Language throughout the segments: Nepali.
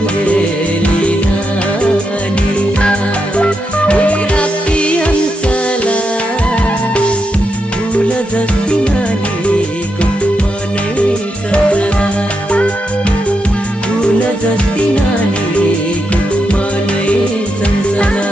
पोखरेली नानीमा मेरा पियन्सला फुल जस्ती नानीको मनै सजना फुल जस्ती नानीको मनै सजना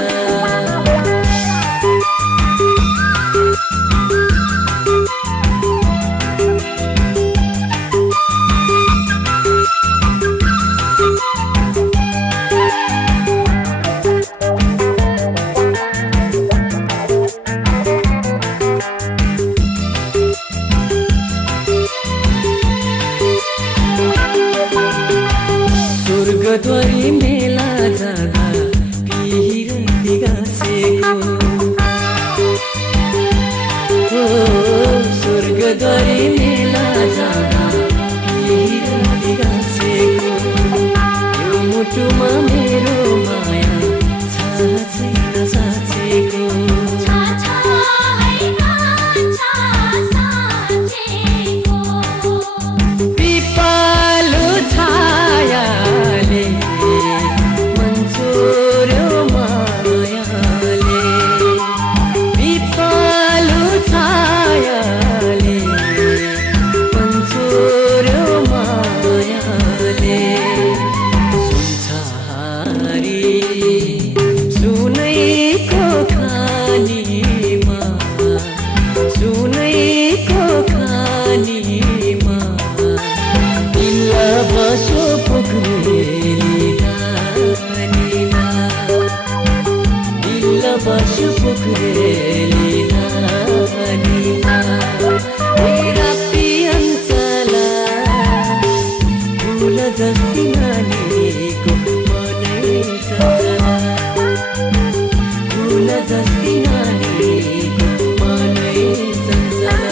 स्वर्गद्वारी मेला जाँदा पिरती गाँसेको स्वर्गद्वारी मेला जाँदा पिरती गाँसेको यो मुटुमा मेरो माया छ छैन साँचेको बस्छु पोखरेली नानीमा मेरा पियन्सला फुल जस्ती नानीको मनै सजना फुल जस्ती नानीको मनै सजना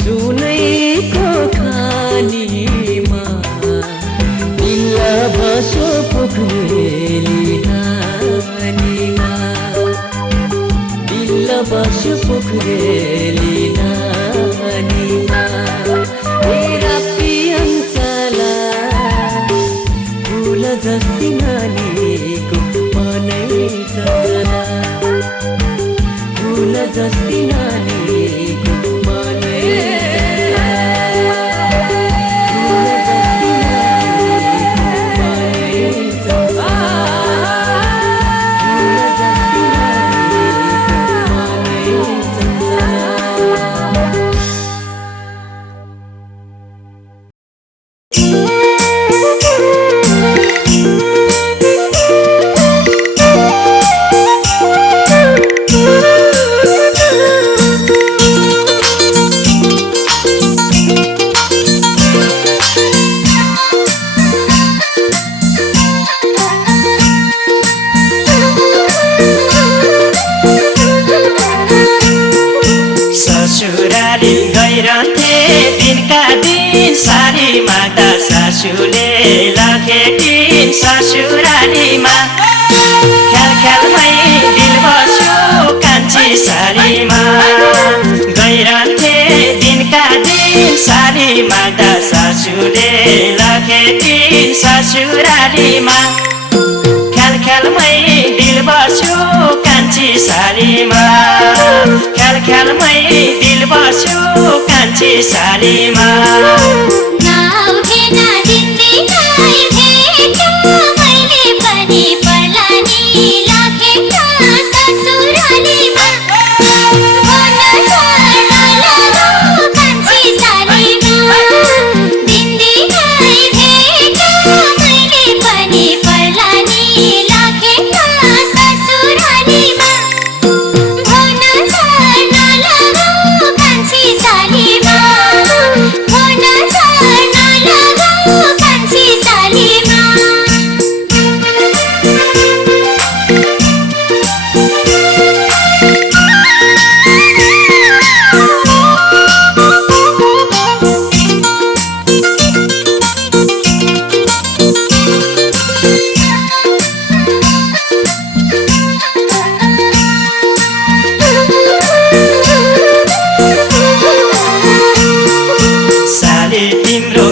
सुनैको खानीमा दिल बस्यो पोखरेली नानीमा दिल बस्यो पोखरेली नानीमा मेरा पियन्सला फुल जस्ती नानीको मनै सजना फुल जस्ती नानीको मनै ससुराली गइरहन्थे दिनका दिन सारी माग्दा सासूले लखेटिन् ससुरालीमा ख्याल ख्यालमै दिल बस्यो कान्छी सालीमा गइरहन्थे दिनका दिन साली माग्दा सासूले लखेटिन् ससुरालीमा ख्याल ख्यालमै दिल बस्यो कान्छी सालीमा ख्याल ख्यालमै दिल बस्यो कान्छी सालीमा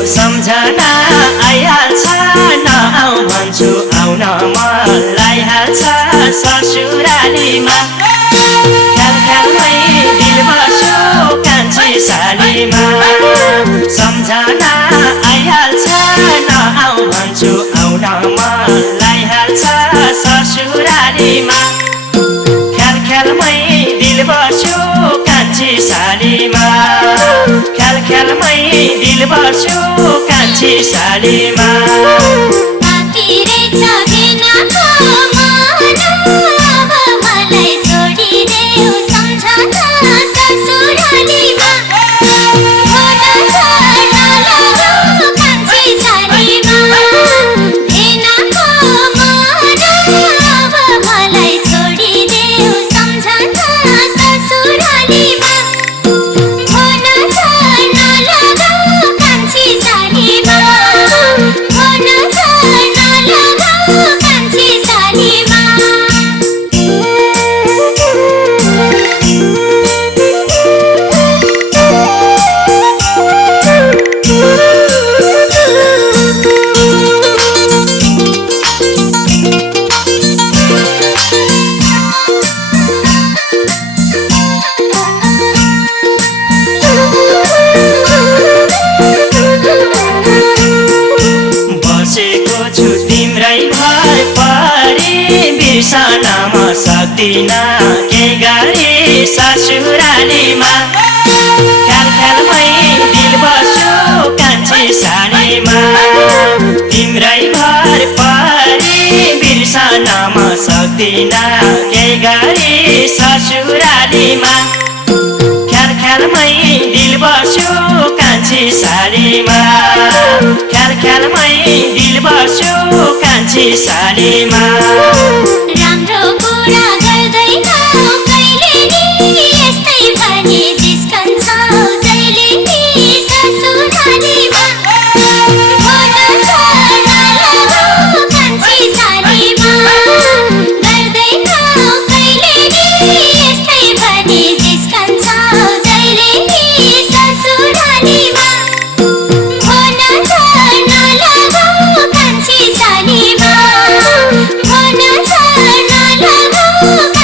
सम्झना आइहाल्छ नआउ भन्छु आउन मलाई हाल्छ ससुरालीमा ख्याल ख्यालमै दिल बस्यो कान्छी सालीमा सम्झना आइहाल्छ नआउ भन्छु आउन मलाई हाल्छ ससुरालीमा ख्याल ख्यालमै दिल बस्यो कान्छी सालीमा ख्याल ख्यालमै दिल बस्यो कान्छी सालीमा बिर्सनमा सक्दिन केही गरी ससुरालीमा ख्याल ख्यालमै दिल बस्यो कान्छी सालीमा तिम्रै भर परी बिर्सनमा सक्दिन केही गरी ससुरालीमा ख्याल ख्यालमै दिल बस्यो कान्छी सालीमा ख्याल ख्यालमै दिल बस्यो कान्छी सालीमा राम्रो कुरा गर्दैनौ कहिले नि यस्तै भने जिस्कन्छौ जहिले नि ससुरालीमा भन छ नलगाऊ कान्छी सालीमा गर्दैनौ कहिले नि यस्तै भने जिस्कन्छौ जहिले नि ससुरालीमा भन छ नलगाऊ कान्छी सालीमा भन छ नलगाऊ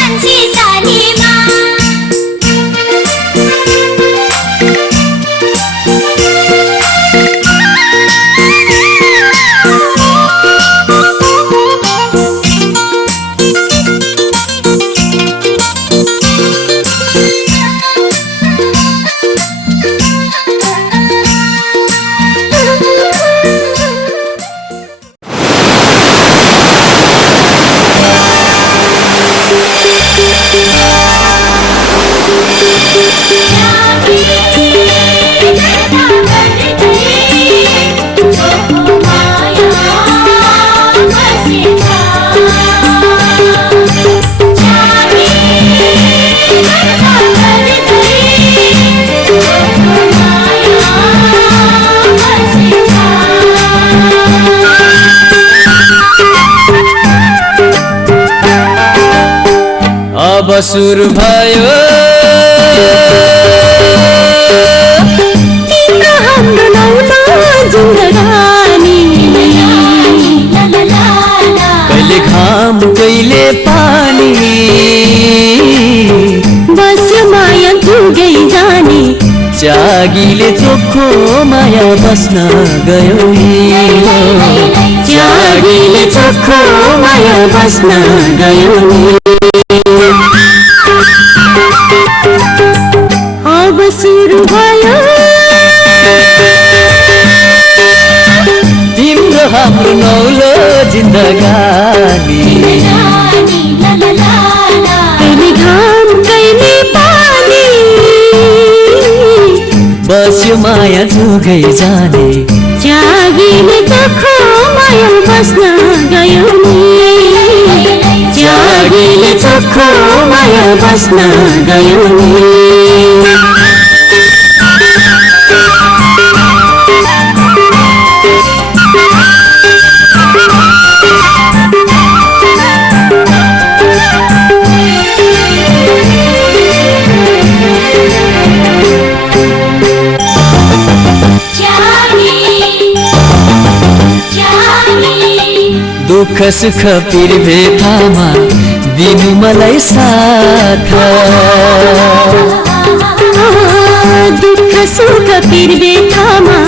अब सुरु भयो तिम्रो हाम्रो नौलो जिन्दगानी कहिले घाम कहिले पानी बस्यो माया जुगै जाने त्यागीले चोखो माया बस्न गयो नि त्यागीले चोखो माया बस्न गयो नि अब सुरु भयो तिम्रो हाम्रो नौलो जिन्दगानी कहिले घाम कहिले पानी बस्यो माया जुगै जाने त्यागीले चोखो माया बस्न गयो नि त्यागीले चोखो माया बस्न गयो नि दुःख सुख पिर भेटामा दिनु मलाई साथ दुःख सुख पिर भेटामा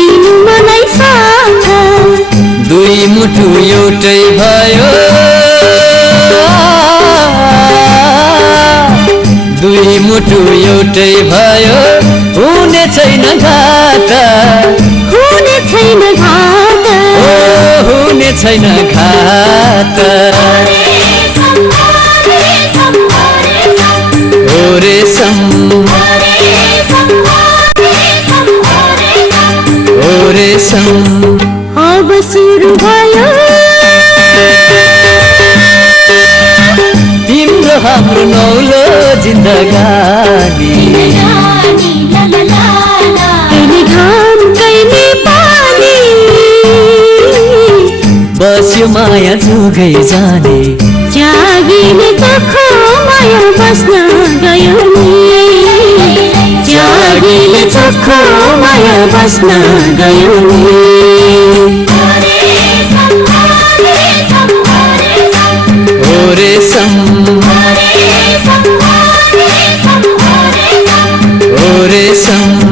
दिनु मलाई साथ दुई मुठु एउटै भयो दुई मुठु एउटै भयो हुने छैन घात हुने छैन घात हुने छैन घात ओरे सम ओरे सम अब सुरु भयो तिम्रो हाम्रो नौलो जिन्दगानी कहिले घाम कहिले पानी बस्यो माया जुगै जाने त्यागीले चोखो माया बस्न गयो नि त्यागीले चोखो माया बस्न गयो नि ओरे सम ओरे सम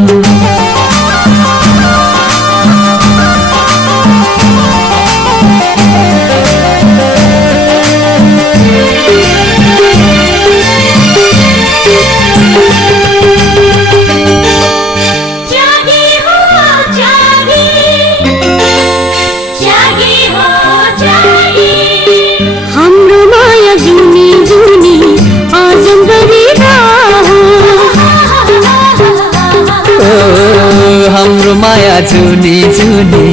हाम्रो माया जुनी जुनी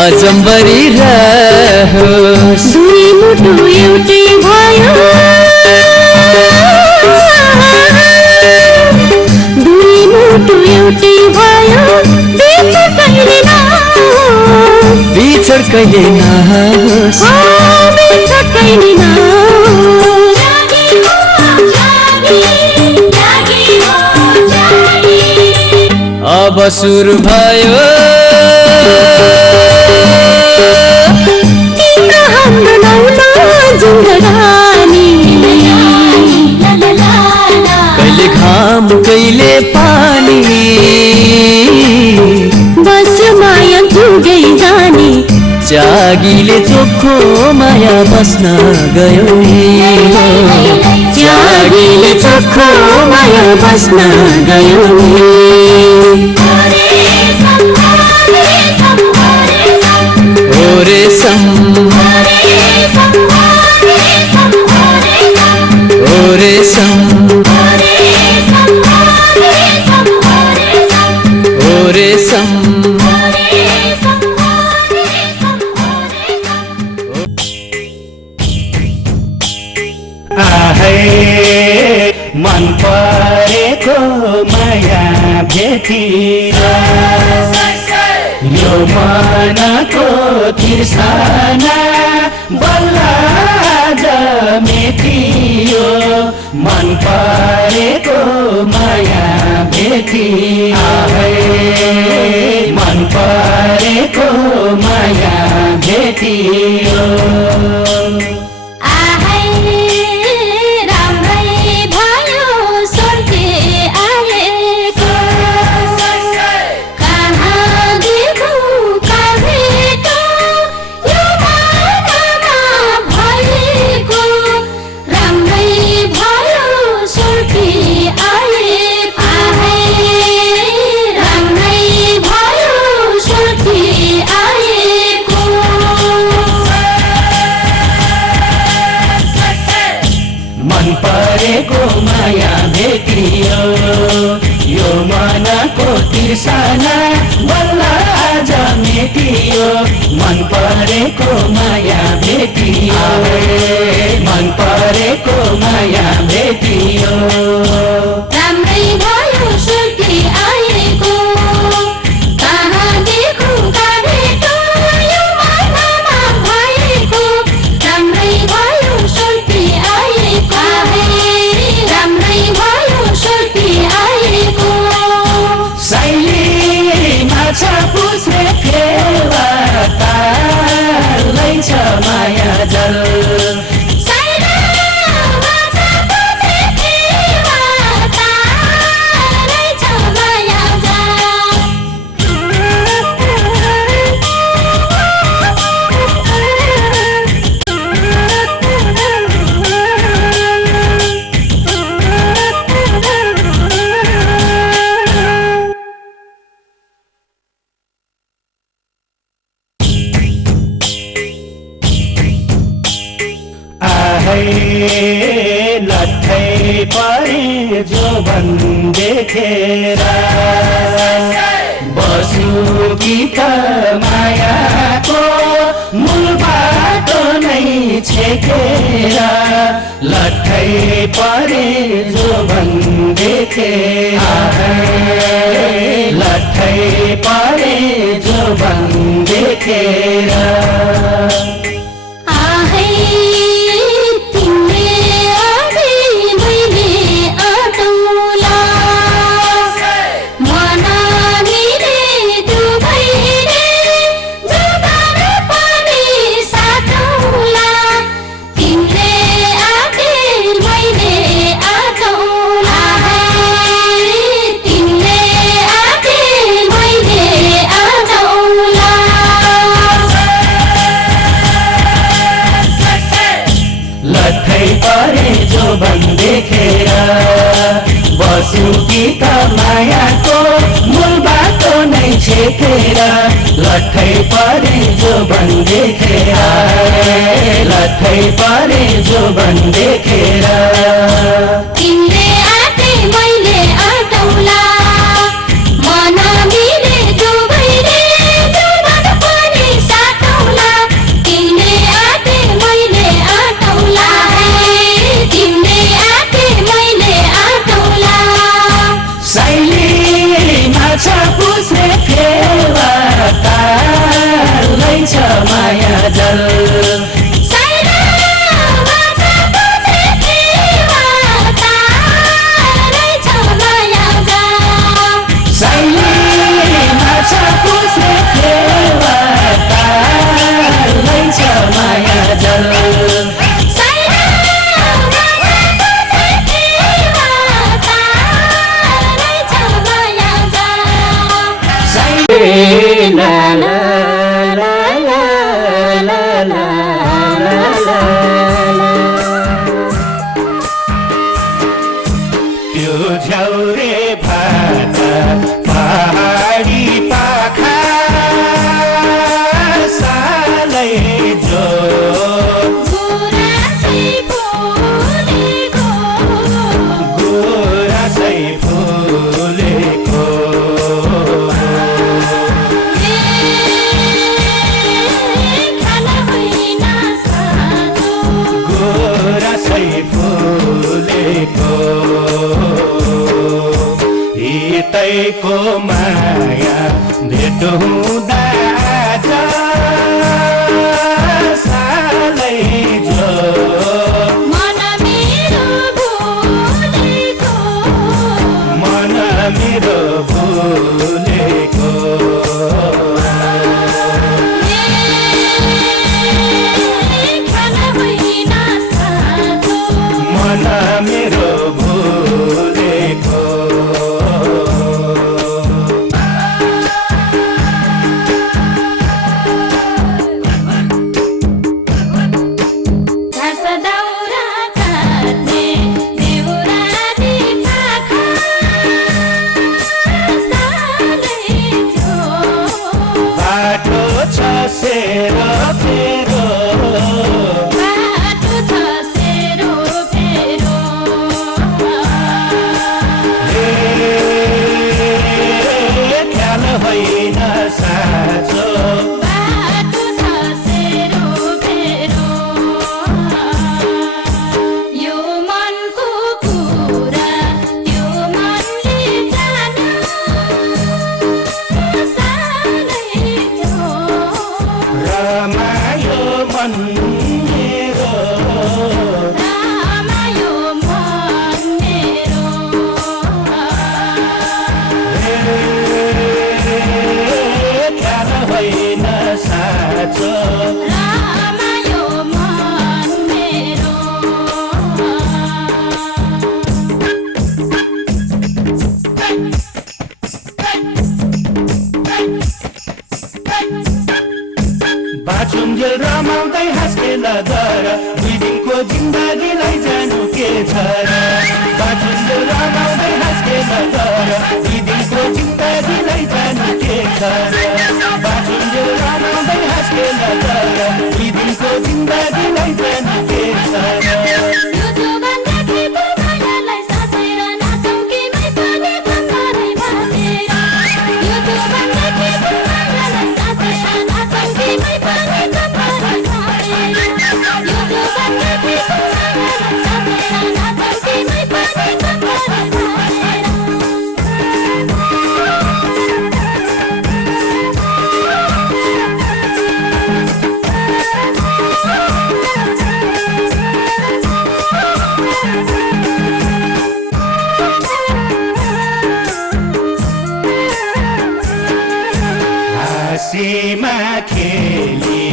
अजम्बरी रहोस् दुई मुटु एउटै भयो दुई मुटु एउटै भयो बिछोड कहिले नहोस् बिछोड कहिले नहोस् बिछोड कहिले नहोस् अब सुरु भयो तिम्रो हाम्रो नौलो जिन्दगानी कहिले घाम कहिले पानी बस्यो माया जुगै जाने त्यागीले चोखो माया बस्न गयो त्यागीले चोखो माया बस्न गयो ओरे सम ओरे सम ओरे सम मन परेको माया भेटिन यो मनको तिर्सना बल्ल मेटियो मन परेको माया भेटियो मन परेको माया भेटियो परेको माया भेटियो यो मनको तिर्सना बल्ल आज मेटियो मन परेको माया भेटियो मन परेको माया भेटियो राम्रै भयो सुर्ती आएको कहाँ देखौँ कहाँ भेटौँ यो मनमा भएको राम्रै भयो सुर्ती आएको राम्रै भयो सुर्ती आएको साइली माछा पुछ्ने फेवा तालै छ माया जल लट्ठै परे जो बन देखेर बसु कि त मायाको मूल बाटो नै छेकेर लट्ठै परे जो बन देखेर लट्ठै परे जो बन देखेर देखेर बसु कि त मायाको मूल बाटो नै छेकेर लट्ठै परे जो बन देखेर लट्ठै परे जो बन देखेर तिमीले आटे मैले आटौला मन मिले दुवैले जुबान पनि साटौला तिमीले आटे मैले आटौला तिमीले आटे मैले आटौला साइली माछा पुछ्ने फेवा तालै छ माया जल को माया भेट हुँदा सालै जो मन मेरो भुलेको मन मेरो भुलेको सेरो फेरो बाटो छ सेरो फेरो ख्याल होइन साँचो बाटो छ सेरो फेरो यो मनको कुरा त्यो मनले जानु रमायो मन मेरो रामायो मन मेरो ख्याल होइन साँचो रामायो मन मेरो बाँचुन्जेल रमाउँदै हाँस्केला दर दुई दिनको जिन्दगीलाई जानु के छ र बाँचुन्जेल रमाउँदै हाँस्केला दर दुई दिनको जिन्दगीलाई जानु के छ र बाँचुन्जेल रमाउँदै हाँस्केला दर दुई दिनको जिन्दगीलाई जानु के छ र यो जोगनदेखिको मायालाई साँचेर नाचौँ कि मै पनि कम्मरै बाँचेर यो जोगनदेखिको मायालाई साँचेर नाचौँ कि मै पनि कम्मरै बाँचेर यो जोगनदेखिको मायालाई साँचेर नाचौँ कि मै पनि कम्मरै हाँसीमा खेली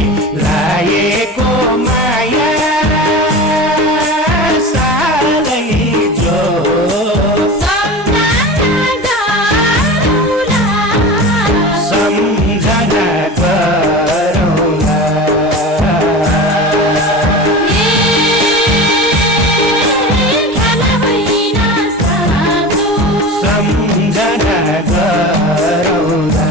लाएको माया सालै जो सम्झना गरौँला सम्झना गरौँला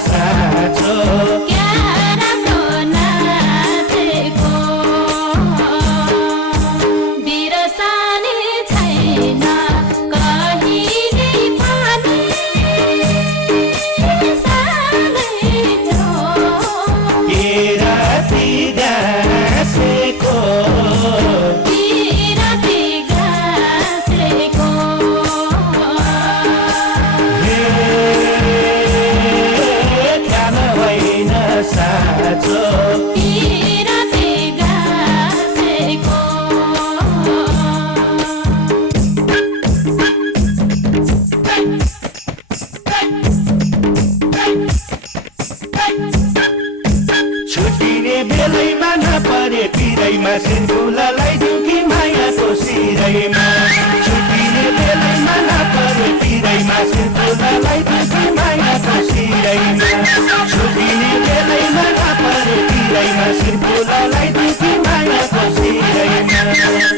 साँचो क्या राम्रो नाचेको बिरसानी छैन कहिले पनि सालै जो किराती गाँसेको किराती गाँसेको साँचो किराती गाँसेको छुट्टिने बेलैमा नपरे पिरैमा सिन्धुलालाई दुखी मायाको सिरैमा छुट्टिने बेलैमा नपरे पिरैमा सिन्धुलालाई दुखी मायाको सिरैमा छुट्टिने बेलैमा नपरे पिरैमा सिन्धुलालाई दुखी मायाको सिरैमा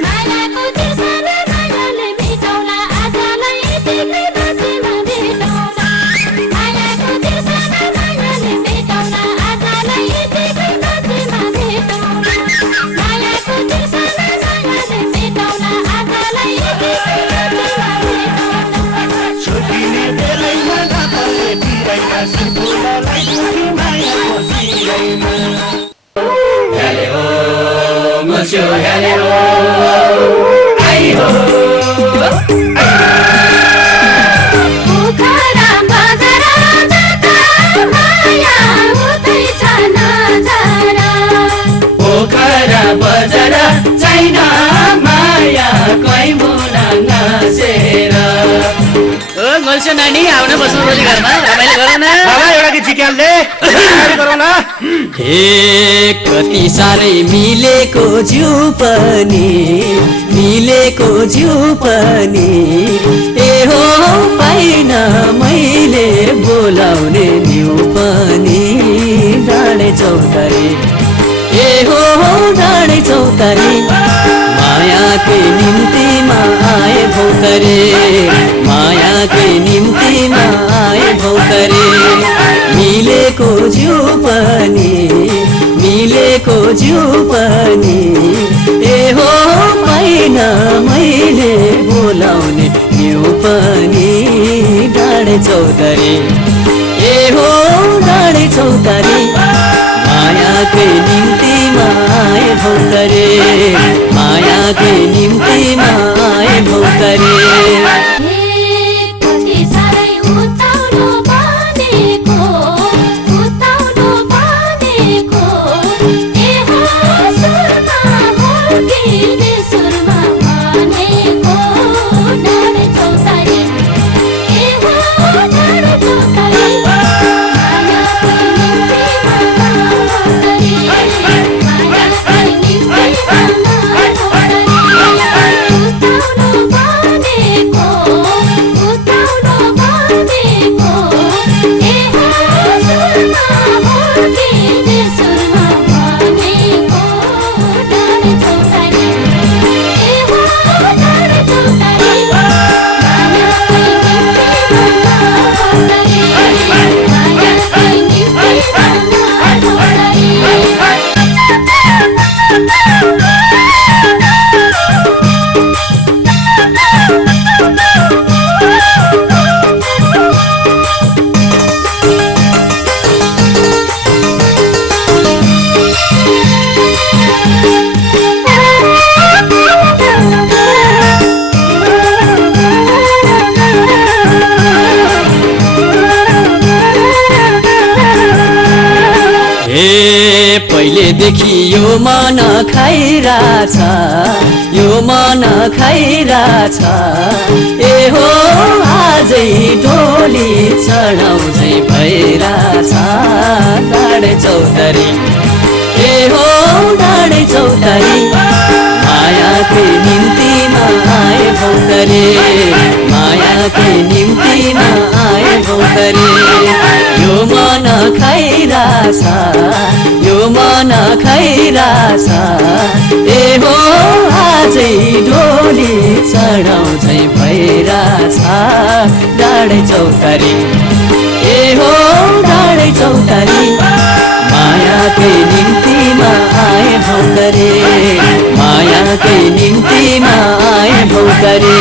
मायाको तिर्सना मायाले भेटौँला आजलाई यतिकै बाँचेमा भेटौँला मायाको तिर्सना मायाले भेटौँला आजलाई यतिकै बाँचेमा भेटौँला मायाको तिर्सना मायाले भेटौँला आजलाई यतिकै बाँचेमा भेटौँला छुट्टिने बेलैमा नपरे पिरैमा सिन्धुलालाई दुखी मायाको सिरैमा गुल्स्यो हेले हो आई हो पोखरा बजार जाँदा माया हुँदैछ नजर पोखरा बजार छैन माया कोही मुना नासेर ओ गुल्स्यो नानी आउन बस्नु रोटी घरमा रमाइलो गरौ न बाबा एउटा कि चिक्यालले गाडी गरौ न हे कति साह्रै मिलेको जिउ पनि ए हो पाइन मैले बोलाउने न्यु पनि डाँडे चौतारी ए हो डाँडे चौतारी मायाकै निम्तिमा आए भौतरे मायाकै निम्तिमा आए भौतरे मिलेको जिउ पनि ए हो पाइन मैले बोलाउने न्यु पनि डाँडे चौतारी ए हो डाँडे चौतारी मायाकै निम्तिमा आए भौतरे मायाकै निम्तिमा आए भौतरे कति साह्रै उताउनु भनेको ए हो सुरमा हुर्किने सुरमा भनेको डाँडे चौतारी ए हो डाँडे चौतारी मायाकै निम्तिमा मायाकै निम्तिमा उताउनु भनेको ए हो सुरमा हुर्किने सुरमा भनेको डाँडे चौतारी ए हो डाँडे चौतारी मायाकै निम्तिमा पहिलेदेखि यो मन खाइराछ ए हो आजै डोली चढाउँदै भइराछ डाँडे चौतारी ए हो डाँडे चौतारी मायाकै निम्तिमा आए भौतरे मायाकै निम्तिमा आए भौतरे यो मन खाइराछ ए हो आजै डोली चढाउँदै भइराछ डाँडे चौतारी ए हो डाँडे चौतारी मायाकै निम्तिमा आए भौतरे मायाकै निम्तिमा आए भौतरे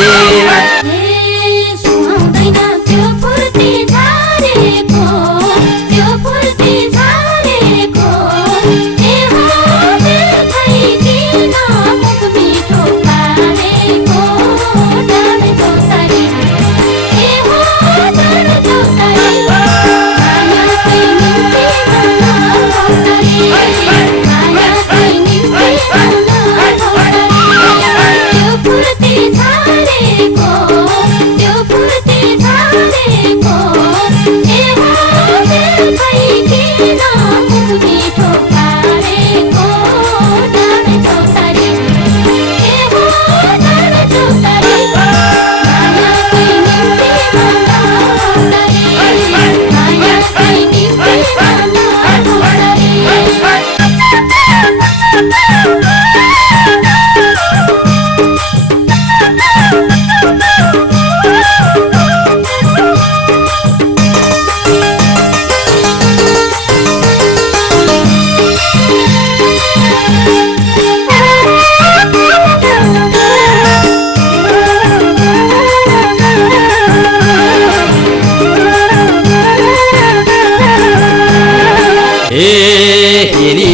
Thank you.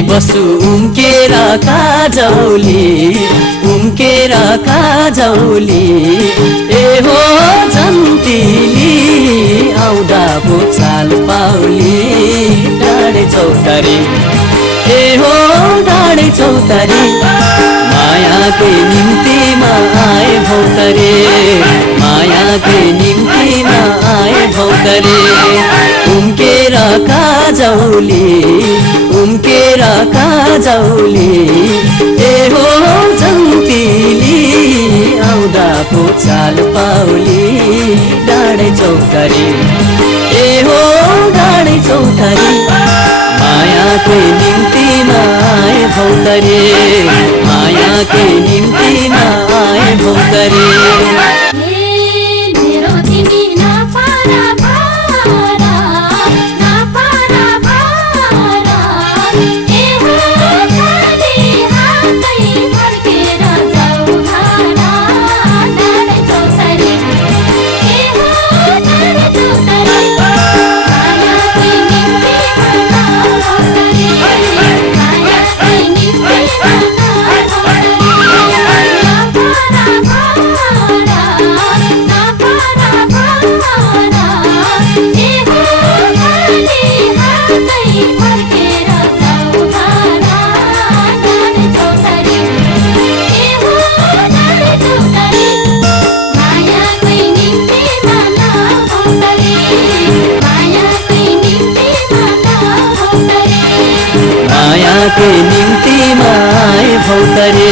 बसु उम्केर काजौली उम्केर काजौली ए हो जन्तिली आउँदा भुचाल पाउली डाँडे चौतारी ए हो डाँडे चौतारी मायाकै निम्तिमा आए भौतरे मायाकै निम्तिमा आए भौतरे उम्केर काजौली उम्केर काजौली ए हो जन्तिली आउँदा भुचाल पाउली डाँडे चौतारी ए हो डाँडे चौतारी मायाकै निम्तिमा आए भौतरे मायाकै निम्तिमा आए भौतरे मायाकै निम्तिमा आए भौतरे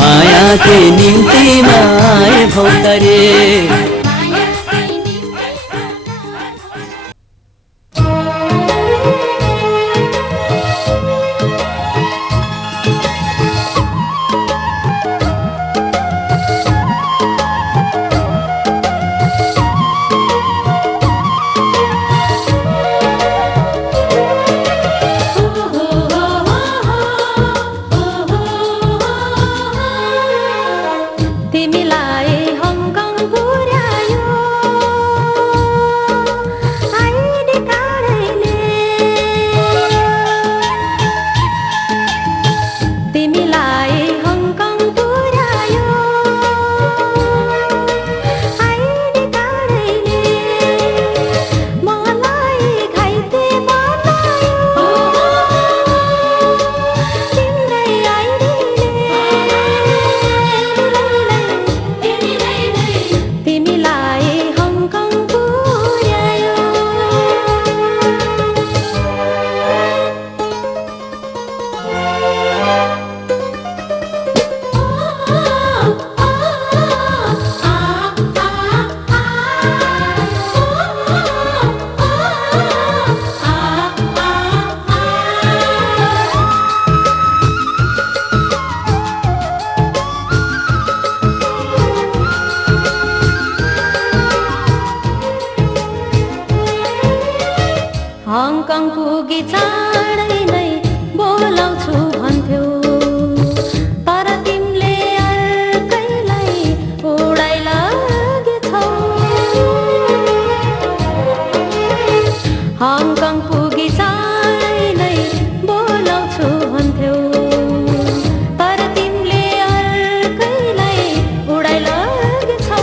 मायाकै निम्तिमा आए भौतरे हङकङ पुगी चाँडै नै बोलाउँछु भन्थ्यौ तर तिमीले अर्कैलाई उडाइ लगेछौ हङकङ पुगी चाँडै नै बोलाउँछु भन्थ्यौ तर तिमीले अर्कैलाई उडाइ लगेछौ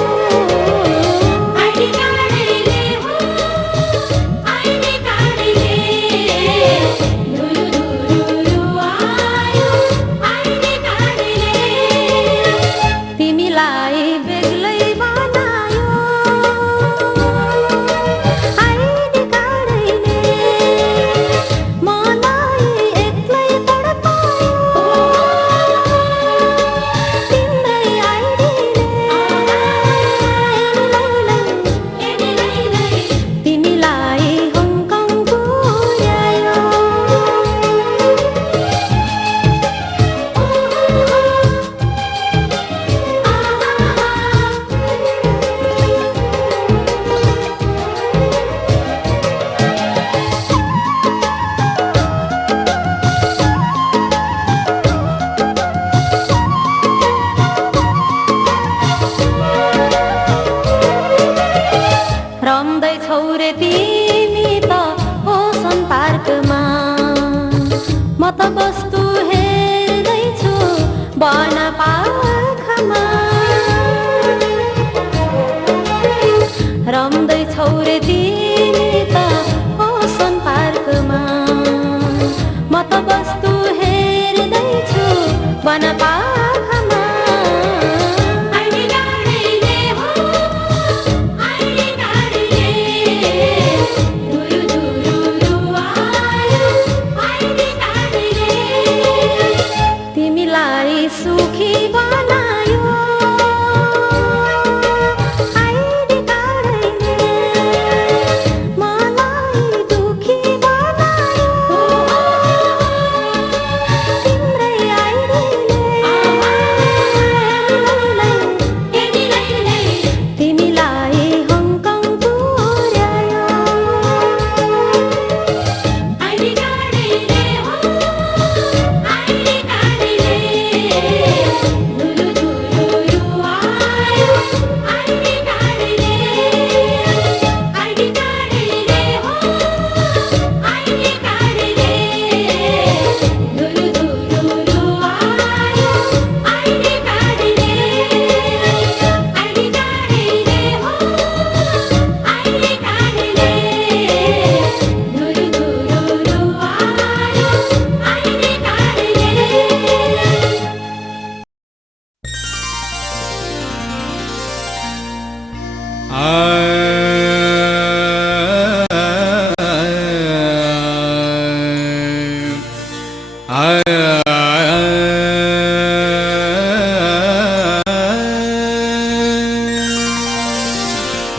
त वस्तु हेर्दैछु वनपाखमा रम्दैछौ रे तिमी त ओसन पार्कमा म त वस्तु हेर्दैछु वनपाखमा आइडी गाडीले हो आइडी गाडीले दुरु दुरु आयो आइडी गाडीले तिमीलाई सुखी बनायो आइडी गाडीले मलाई दुखी बनायो तिम्रै आइडीले तिमीलाई हङकङ पुर्यायो आइडी गाडीले हो आइडी गाडीले दुरु दुरु आयो आइडी गाडीले हो आइडी गाडीले दुरु दुरु आयो आइडी गाडीले हो आइडी गाडीले दुरु दुरु आयो आइडी गाडीले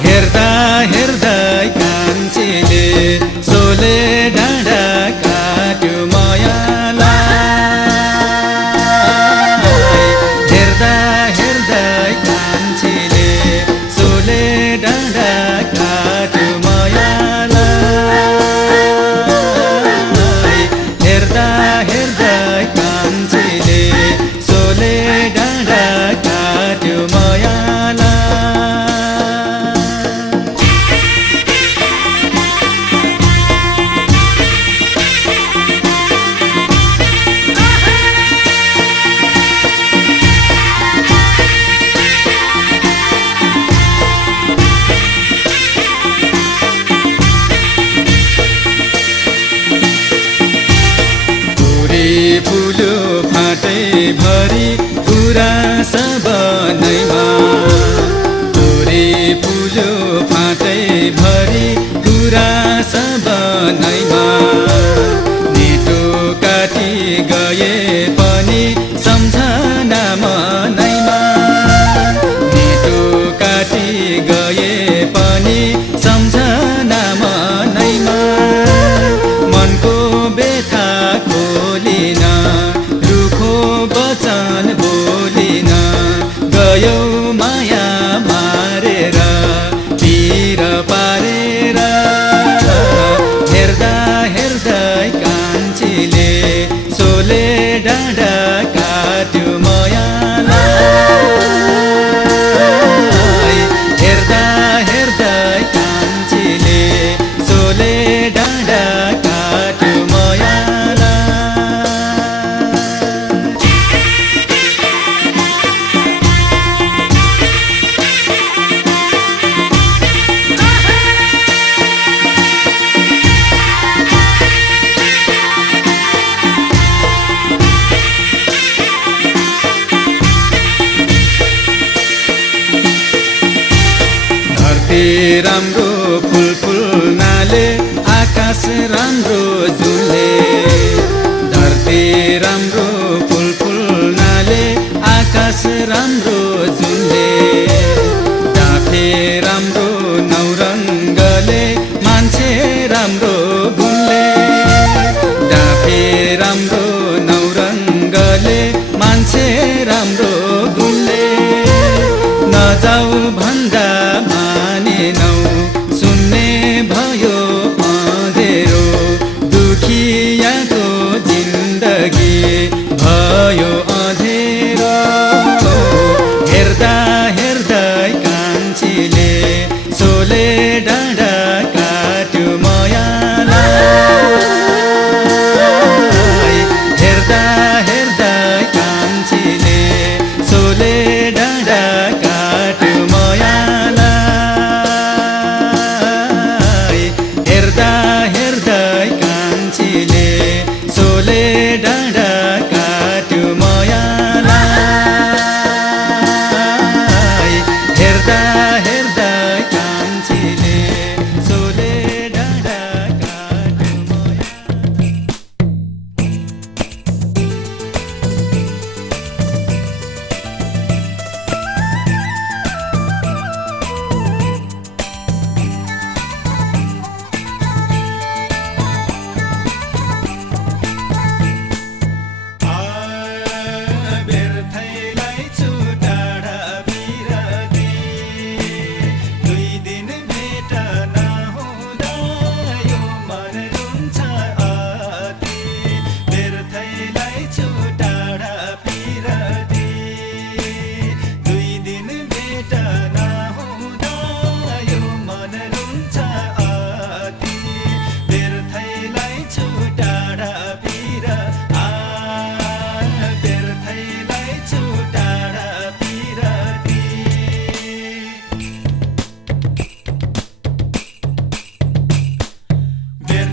हेर्दा हेर्दै कान्छीले सोले डाँडा काट्यो मायालाई हेर्दा हेर्दै कान्छीले सोले डाँडा काट्यो मायालाई हेर्दा हेर्दै कान्छीले सोले डाँडा काट्यो मायालाई फुल्यो फाटै भरि कुरा सब नैमा तोरी फुल्यो फाटै भरि कुरा सब नैमा निटो काटी गए पनि सम्झना मनैमा निटो काटी गए पनि सम्झना मनैमा मनको बेथा खोलिन रुखो वचन बोलिन गयो माया मारेर पिर पारेर हेर्दा हेर्दै कान्छीले सोले डाँडा काट्यो मायालाई हेर्दा हेर्दै कान्छीले सोले डाँडा काट्यो मायालाई धरती राम्रो फुल फुल्नाले आकाश राम्रो जुले धरती राम्रो फुल फुल्नाले आकाश राम्रो जुले डाँफे राम्रो नौरङ्गले मान्छे राम्रो गुनले डाँफे राम्रो नौरङ्गले मान्छे राम्रो गुनले नजाऊ भन्दा मानेनौ सुन्ने भयो अँधेरो दुखियाको जिन्दगी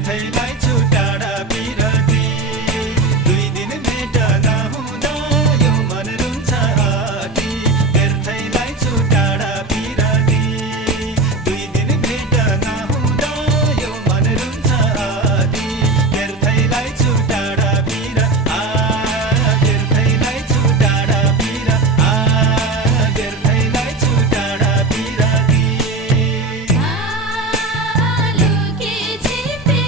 व्यर्थैलाई छुटाडा बिरती दुई दिन भेट नहुँदा यो मन रुन्छ अति व्यर्थैलाई छुटाडा बिरती दुई दिन भेट नहुँदा यो मन रुन्छ अति व्यर्थैलाई छुटाडा बिर व्यर्थैलाई छुटाडा बिर व्यर्थैलाई छुटाडा बिरती लुकी छिपी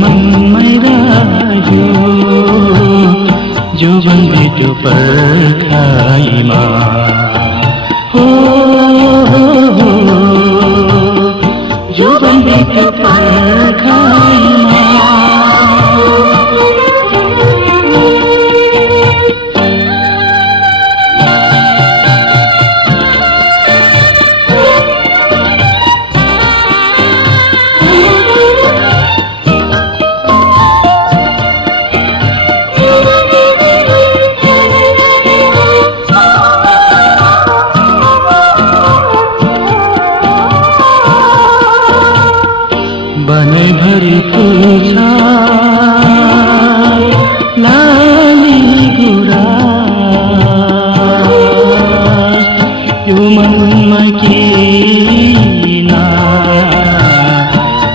मनमै रह्यो जोबन भेट्यो पर्खाइमा हो जोबन भेट्यो पर्खाइमा बनैभरि फुल्छ लाली गुराँस यो मनमा किन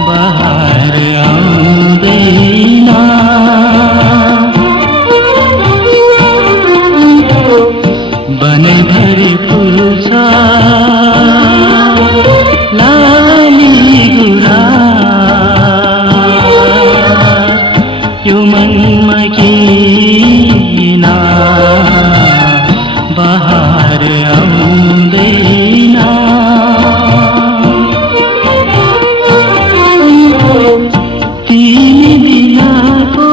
बहार आउँदैन बनैभरि फुल्छ लाली गुराँस यो मनमा किन बहार आउँदैन तिमी बिनाको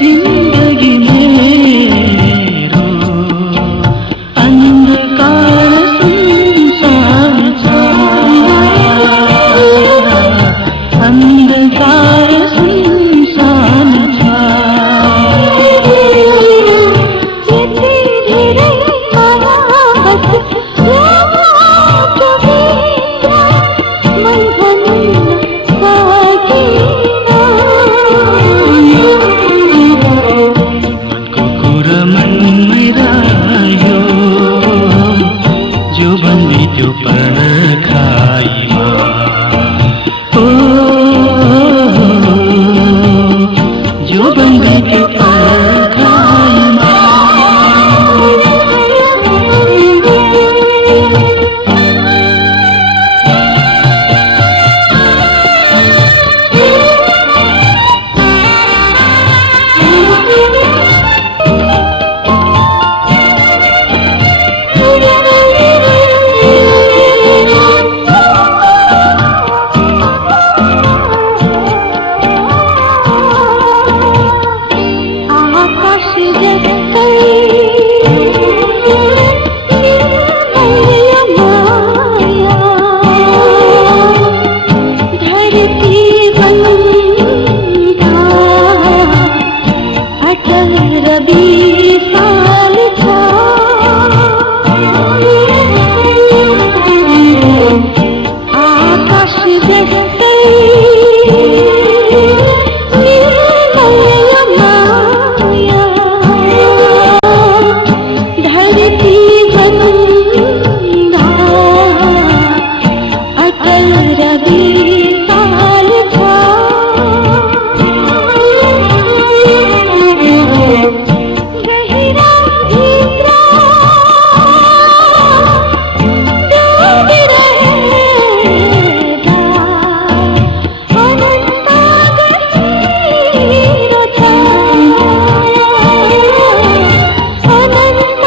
जिन्दगी मेरो अन्धकार सुनसान छ अन्धकार सुनसान छ मनको कुरा मनमै रह्यो जोबन भेट्यो पर्खाइमा ओ जोबन भेट्यो पर्खाइमा आकाश जस्तै माया धरती बन्धा अटल रवि साल छ आकाश जस्तै माया धरती बन्धा अटल रवि साल छ गहिरा भित्र डुबिरहेका अनन्त गहिरो छ अनन्त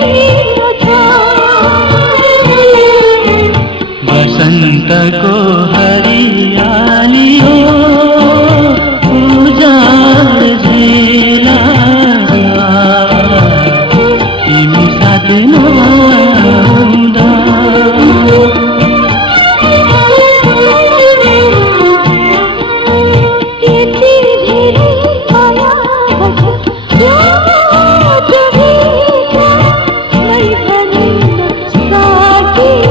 गहिरो छ बसन्तको हरियाली हो उजाड झेला तिमी साथ नहुँदा यति धेरै माया भयो मै भन्न सकिन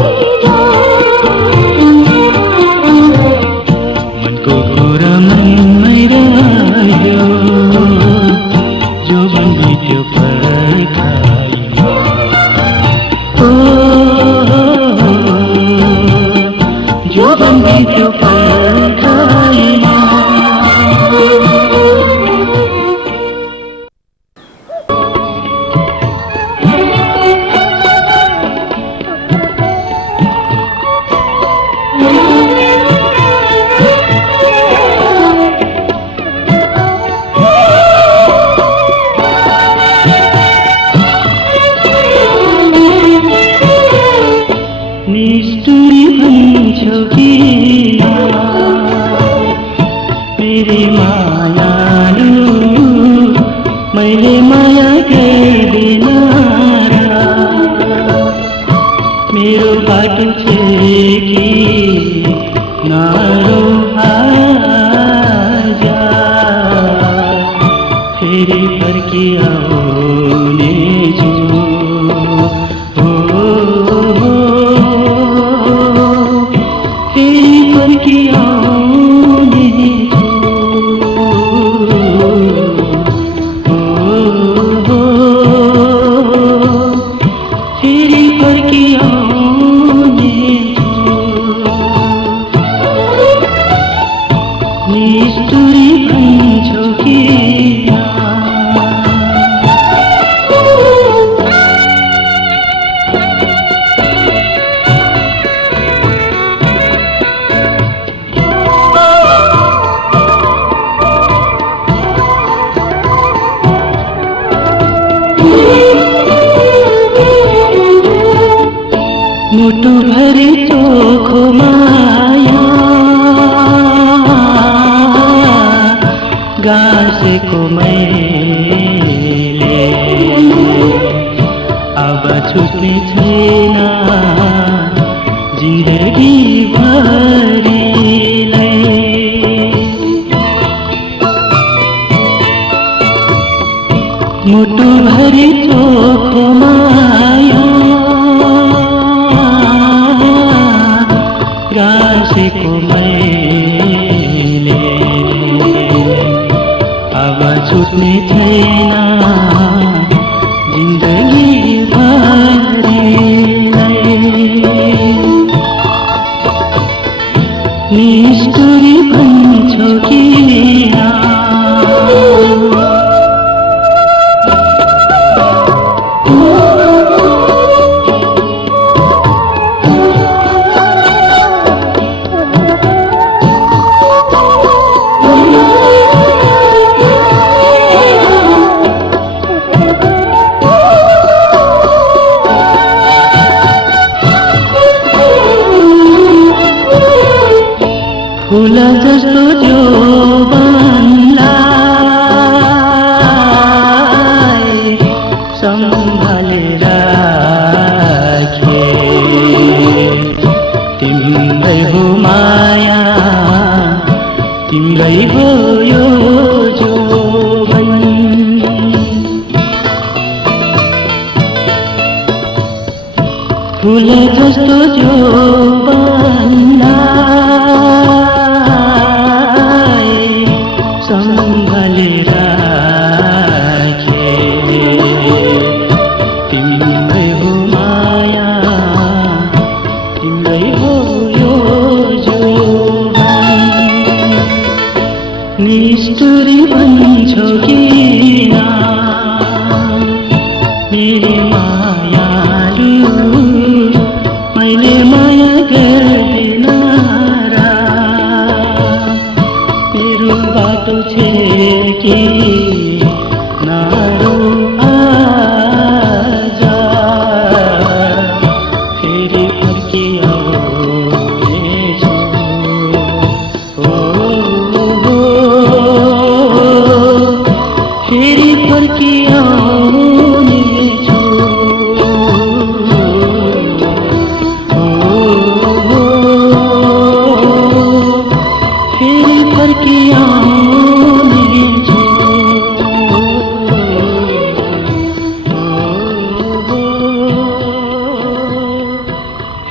किन मेरी मायालु मैले माया गर्दिन र मेरो बाटो छेकी नारो आजा फेरि फर्की आउने छु फेरि फर्की आउने छु फेरि फर्की आउने निष्ठुरी भन्छौ किन मुटु भरि चोखो माया गाँसेको मैले अब छुट्ने छैन जिन्दगी भरिलाई मुटु भरि चोखो माया गाँसेको मैले अब छुट्ने छैन जिन्दगी भरिलाई निष्ठुरी भन्छौ किन फूल जस्तो जोबनलाई सम्हालेर राखे तिम्रै हो माया तिम्रै हो यो जोबन फूल जस्तो जोबनलाई सम्हालेर राखे तिम्रै हो माया तिम्रै हो यो जोबन निष्ठुरी भन्छौ किन मेरी मायालु मैले माया गर्दिन र मेरो बाटो छेकी नारो आजा फेरि फर्की आउने छु फेरि फर्की आउने छु फेरि फर्की आउने छु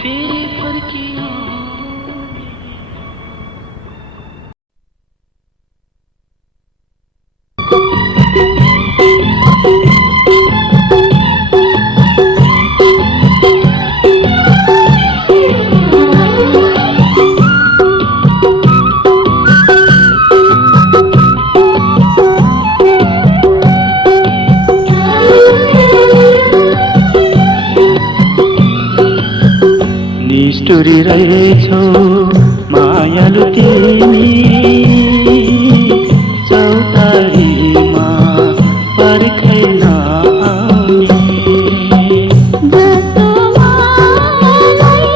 फेरि फर्की निष्ठुरी रहेछौ मायालु तिमी चौतारीमा पर्खै नआउने जस्तो मलाई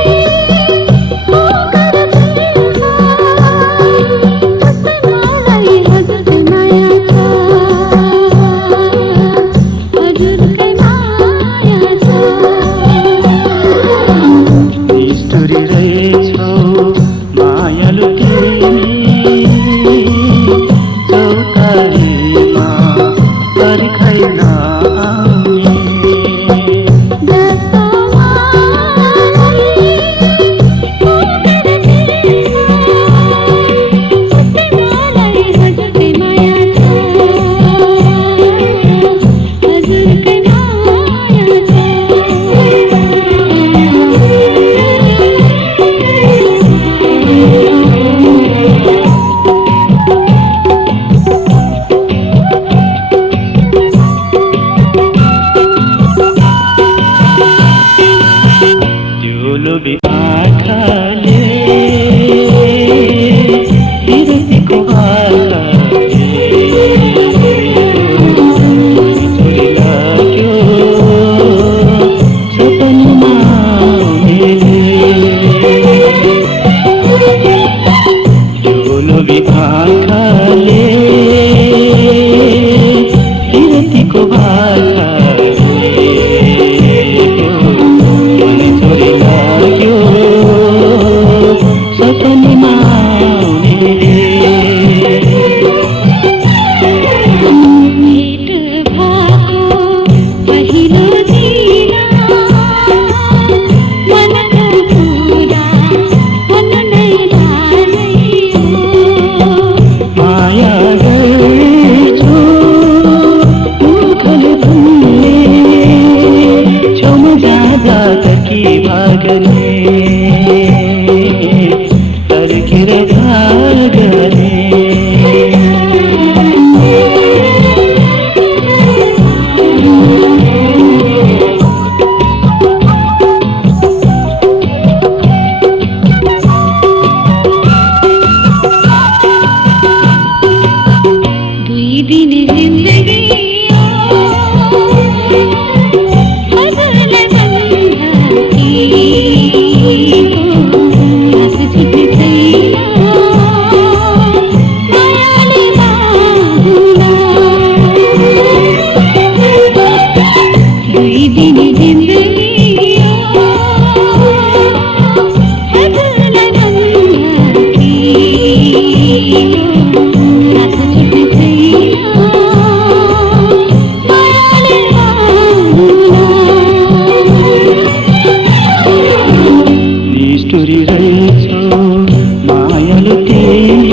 रहेछौ मायालु तिमी चौतारीमा पर्खाइ नआउने लोभी आँखाले बिरतीको आँखाले छोरी लाग्यो सपनमा यो लोभी आँखाले बिरतीको आँखाले छोरी लाग्यो सपनमा भेट भएको पहिलो दिन मनको कुरा भन्नु नै लाग्यो माया गर्छु मुखले भन्ने छेउमा जाँदा त के भागने फर्केर भागने दुई दिन जिन्दगी हजुरलाई सम्झाउँथे सास छुट्ने छैन मायाले बाँध्ला दुई दिन जिन्दगी हजुरलाई सम्झाउँथे सास छुट्ने छैन मायाले बाँध्ला निष्ठुरी रहेछौ मायालु तिमी